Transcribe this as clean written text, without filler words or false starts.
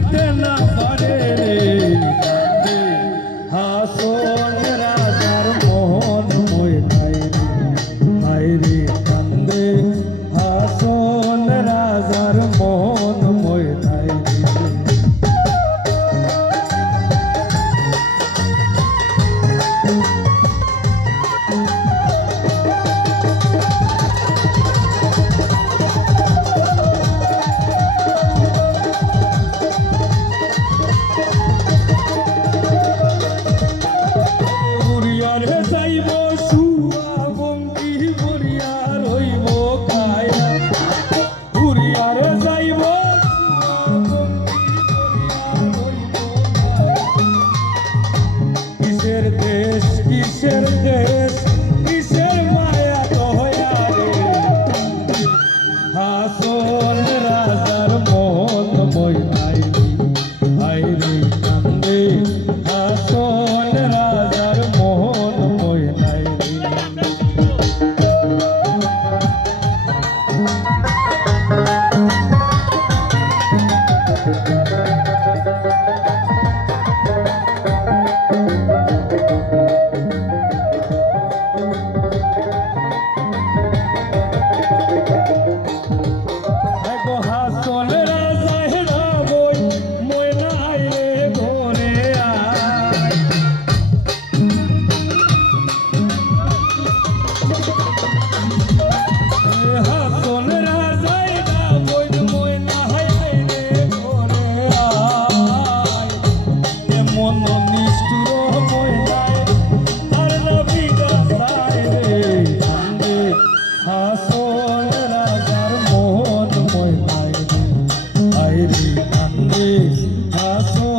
থাকিতে না পারে হাসন রাজার মোহন ময়নাই রে কান্দে হাসন রাজার মোহন ময়নাই কিসের দেশ কিসের মায়া দয়া রে হাসন রাজার মোহন ময়নাই রে কান্দে হাসন রাজার মোহন ময়নাই রে কান্দে হাসন